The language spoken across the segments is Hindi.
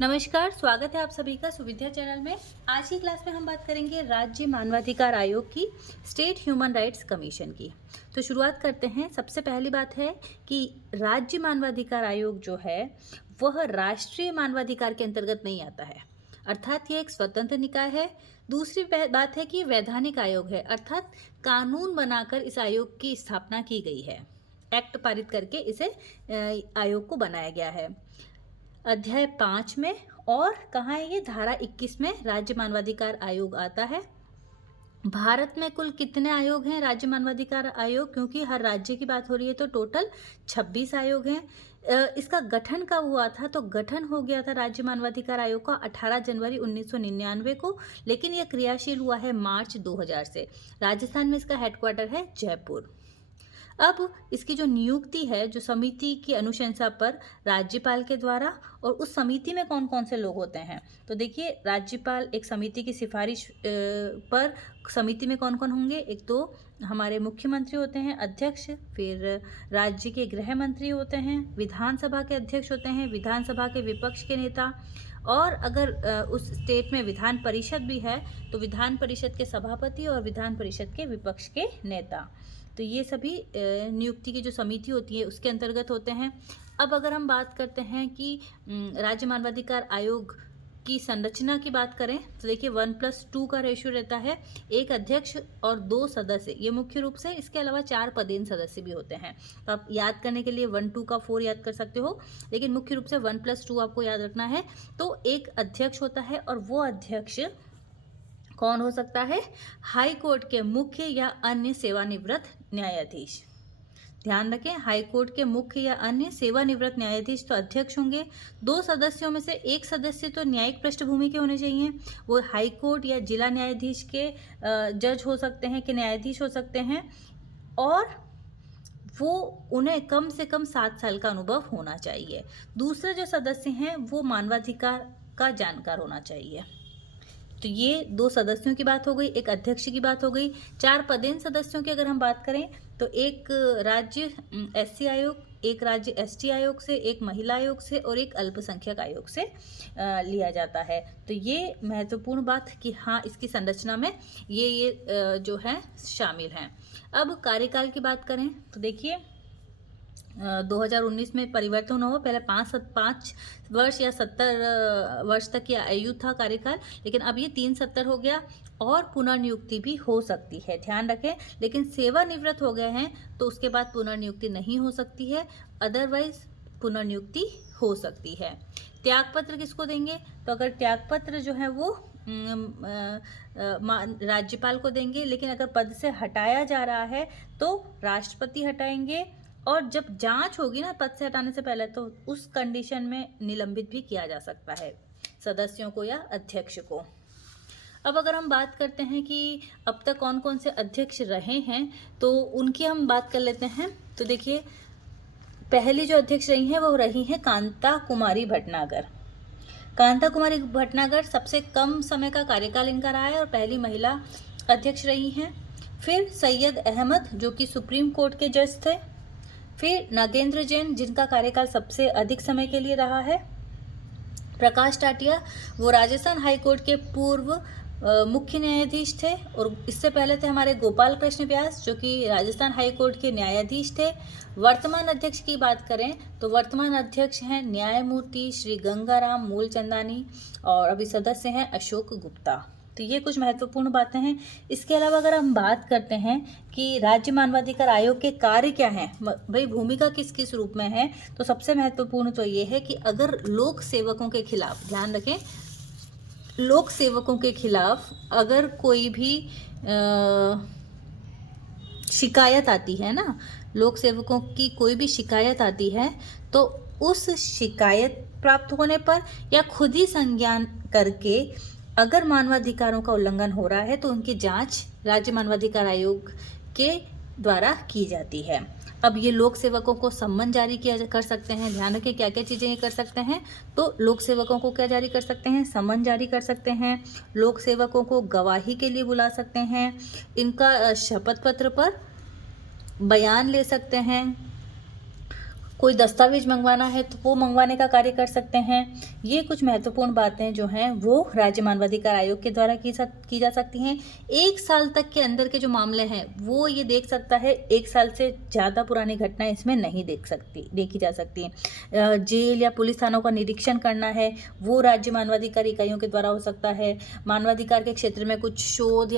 नमस्कार, स्वागत है आप सभी का सुविधा चैनल में। आज की क्लास में हम बात करेंगे राज्य मानवाधिकार आयोग की, स्टेट ह्यूमन राइट्स कमीशन की। तो शुरुआत करते हैं। सबसे पहली बात है कि राज्य मानवाधिकार आयोग जो है वह राष्ट्रीय मानवाधिकार के अंतर्गत नहीं आता है, अर्थात ये एक स्वतंत्र निकाय है। दूसरी बात है कि वैधानिक आयोग है, अर्थात कानून बनाकर इस आयोग की स्थापना की गई है। एक्ट पारित करके इसे आयोग को बनाया गया है। अध्याय 5 में और कहाँ है ये, धारा 21 में राज्य मानवाधिकार आयोग आता है। भारत में कुल कितने आयोग हैं राज्य मानवाधिकार आयोग, क्योंकि हर राज्य की बात हो रही है तो टोटल 26 आयोग हैं। इसका गठन कब हुआ था, तो गठन हो गया था राज्य मानवाधिकार आयोग का 18 जनवरी 1999 को, लेकिन यह क्रियाशील हुआ है मार्च 2000 से। राजस्थान में इसका हेडक्वार्टर है जयपुर। अब इसकी जो नियुक्ति है, जो समिति की अनुशंसा पर राज्यपाल के द्वारा, और उस समिति में कौन कौन से लोग होते हैं, तो देखिए राज्यपाल एक समिति की सिफारिश पर समिति में कौन कौन होंगे, एक तो हमारे मुख्यमंत्री होते हैं अध्यक्ष, फिर राज्य के गृह मंत्री होते हैं, विधानसभा के अध्यक्ष होते हैं, विधानसभा के विपक्ष के नेता, और अगर उस स्टेट में विधान परिषद भी है तो विधान परिषद के सभापति और विधान परिषद के विपक्ष के नेता। तो ये सभी नियुक्ति की जो समिति होती है उसके अंतर्गत होते हैं। अब अगर हम बात करते हैं कि राज्य मानवाधिकार आयोग की संरचना की बात करें तो देखिए 1+2 का रेशियो रहता है, एक अध्यक्ष और 2 सदस्य, ये मुख्य रूप से। इसके अलावा 4 पदेन सदस्य भी होते हैं, तो आप याद करने के लिए 1 2 का 4 याद कर सकते हो, लेकिन मुख्य रूप से 1+2 आपको याद रखना है। तो एक अध्यक्ष होता है और वो अध्यक्ष कौन हो सकता है, हाई कोर्ट के मुख्य या अन्य सेवानिवृत्त न्यायाधीश। ध्यान रखें, हाई कोर्ट के मुख्य या अन्य सेवानिवृत्त न्यायाधीश तो अध्यक्ष होंगे। 2 सदस्यों में से एक सदस्य तो न्यायिक पृष्ठभूमि के होने चाहिए, वो हाई कोर्ट या जिला न्यायाधीश के जज हो सकते हैं, कि न्यायाधीश हो सकते हैं, और वो उन्हें कम से कम 7 साल का अनुभव होना चाहिए। दूसरे जो सदस्य हैं वो मानवाधिकार का जानकार होना चाहिए। तो ये 2 सदस्यों की बात हो गई, एक अध्यक्ष की बात हो गई। 4 पदेन सदस्यों की अगर हम बात करें तो एक राज्य SC आयोग, एक राज्य ST आयोग से, एक महिला आयोग से और एक अल्पसंख्यक आयोग से लिया जाता है। तो ये महत्वपूर्ण बात कि हाँ, इसकी संरचना में ये जो है शामिल हैं। अब कार्यकाल की बात करें तो देखिए 2019 में परिवर्तन हुआ। पहले 5 वर्ष या 70 वर्ष तक की आयु था कार्यकाल, लेकिन अब ये 370 हो गया, और पुनर्नियुक्ति भी हो सकती है, ध्यान रखें। लेकिन सेवानिवृत्त हो गए हैं तो उसके बाद पुनर्नियुक्ति नहीं हो सकती है, अदरवाइज पुनर्नियुक्ति हो सकती है। त्यागपत्र किसको देंगे, तो अगर त्यागपत्र जो है वो राज्यपाल को देंगे, लेकिन अगर पद से हटाया जा रहा है तो राष्ट्रपति हटाएंगे, और जब जांच होगी ना पद से हटाने से पहले तो उस कंडीशन में निलंबित भी किया जा सकता है सदस्यों को या अध्यक्ष को। अब अगर हम बात करते हैं कि अब तक कौन कौन से अध्यक्ष रहे हैं तो उनकी हम बात कर लेते हैं। तो देखिए पहली जो अध्यक्ष रही हैं वो रही हैं कांता कुमारी भटनागर। कांता कुमारी भटनागर सबसे कम समय का कार्यकाल इनका रहा है और पहली महिला अध्यक्ष रही हैं। फिर सैयद अहमद जो कि सुप्रीम कोर्ट के जज थे। फिर नागेंद्र जैन जिनका कार्यकाल सबसे अधिक समय के लिए रहा है। प्रकाश टाटिया वो राजस्थान हाई कोर्ट के पूर्व मुख्य न्यायाधीश थे, और इससे पहले थे हमारे गोपाल कृष्ण व्यास जो कि राजस्थान हाई कोर्ट के न्यायाधीश थे। वर्तमान अध्यक्ष की बात करें तो वर्तमान अध्यक्ष हैं न्यायमूर्ति श्री गंगाराम मूलचंदानी, और अभी सदस्य हैं अशोक गुप्ता। तो ये कुछ महत्वपूर्ण बातें हैं। इसके अलावा अगर हम बात करते हैं कि राज्य मानवाधिकार आयोग के कार्य क्या हैं, भाई भूमिका किस किस रूप में है, तो सबसे महत्वपूर्ण तो ये है कि अगर लोक सेवकों के खिलाफ, ध्यान रखें, लोक सेवकों के खिलाफ अगर कोई भी शिकायत आती है ना, लोक सेवकों की कोई भी शिकायत आती है तो उस शिकायत प्राप्त होने पर या खुद ही संज्ञान करके अगर मानवाधिकारों का उल्लंघन हो रहा है तो उनकी जांच राज्य मानवाधिकार आयोग के द्वारा की जाती है। अब ये लोक सेवकों को सम्मन जारी किया कर सकते हैं, ध्यान रखें क्या क्या चीज़ें ये कर सकते हैं। तो लोक सेवकों को क्या जारी कर सकते हैं, सम्मन जारी कर सकते हैं, लोक सेवकों को गवाही के लिए बुला सकते हैं, इनका शपथ पत्र पर बयान ले सकते हैं, कोई दस्तावेज मंगवाना है तो वो मंगवाने का कार्य कर सकते हैं। ये कुछ महत्वपूर्ण बातें जो हैं वो राज्य मानवाधिकार आयोग के द्वारा की जा सकती हैं। 1 साल तक के अंदर के जो मामले हैं वो ये देख सकता है, 1 साल से ज़्यादा पुरानी घटनाएं इसमें नहीं देखी जा सकती हैं। जेल या पुलिस थानों का निरीक्षण करना है वो राज्य मानवाधिकार इकाइयों के द्वारा हो सकता है। मानवाधिकार के क्षेत्र में कुछ शोध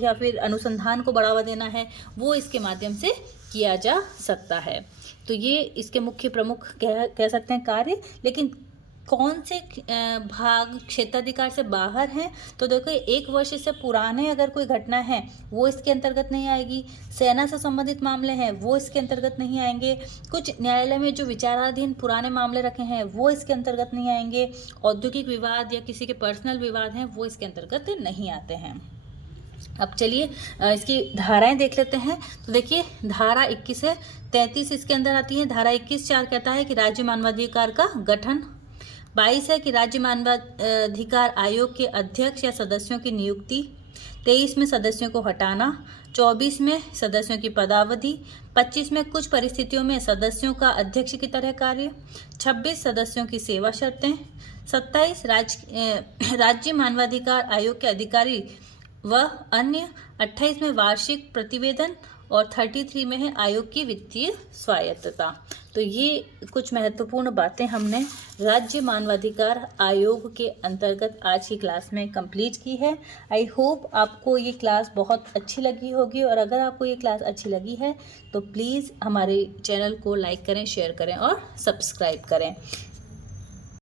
या फिर अनुसंधान को बढ़ावा देना है वो इसके माध्यम से किया जा सकता है। तो ये इसके मुख्य प्रमुख कह सकते हैं कार्य। लेकिन कौन से भाग क्षेत्राधिकार से बाहर हैं, तो देखो 1 वर्ष से पुराने अगर कोई घटना है वो इसके अंतर्गत नहीं आएगी। सेना से संबंधित मामले हैं वो इसके अंतर्गत नहीं आएंगे। कुछ न्यायालय में जो विचाराधीन पुराने मामले रखे हैं वो इसके अंतर्गत नहीं आएंगे। औद्योगिक विवाद या किसी के पर्सनल विवाद हैं वो इसके अंतर्गत नहीं आते हैं। अब चलिए इसकी धाराएं देख लेते हैं। तो देखिए धारा 21 है, 33 इसके अंदर आती है। धारा 21(4) कहता है कि राज्य मानवाधिकार का गठन। 22 है कि राज्य मानवाधिकार आयोग के अध्यक्ष या सदस्यों की नियुक्ति। 23 में सदस्यों को हटाना। 24 में सदस्यों की पदावधि। 25 में कुछ परिस्थितियों में सदस्यों का अध्यक्ष की तरह कार्य। 26 सदस्यों की सेवा शर्तें। 27 राज्य मानवाधिकार आयोग के अधिकारी व अन्य। 28 में वार्षिक प्रतिवेदन और 33 में है आयोग की वित्तीय स्वायत्तता। तो ये कुछ महत्वपूर्ण बातें हमने राज्य मानवाधिकार आयोग के अंतर्गत आज की क्लास में कंप्लीट की है। आई होप आपको ये क्लास बहुत अच्छी लगी होगी, और अगर आपको ये क्लास अच्छी लगी है तो प्लीज़ हमारे चैनल को लाइक करें, शेयर करें और सब्सक्राइब करें।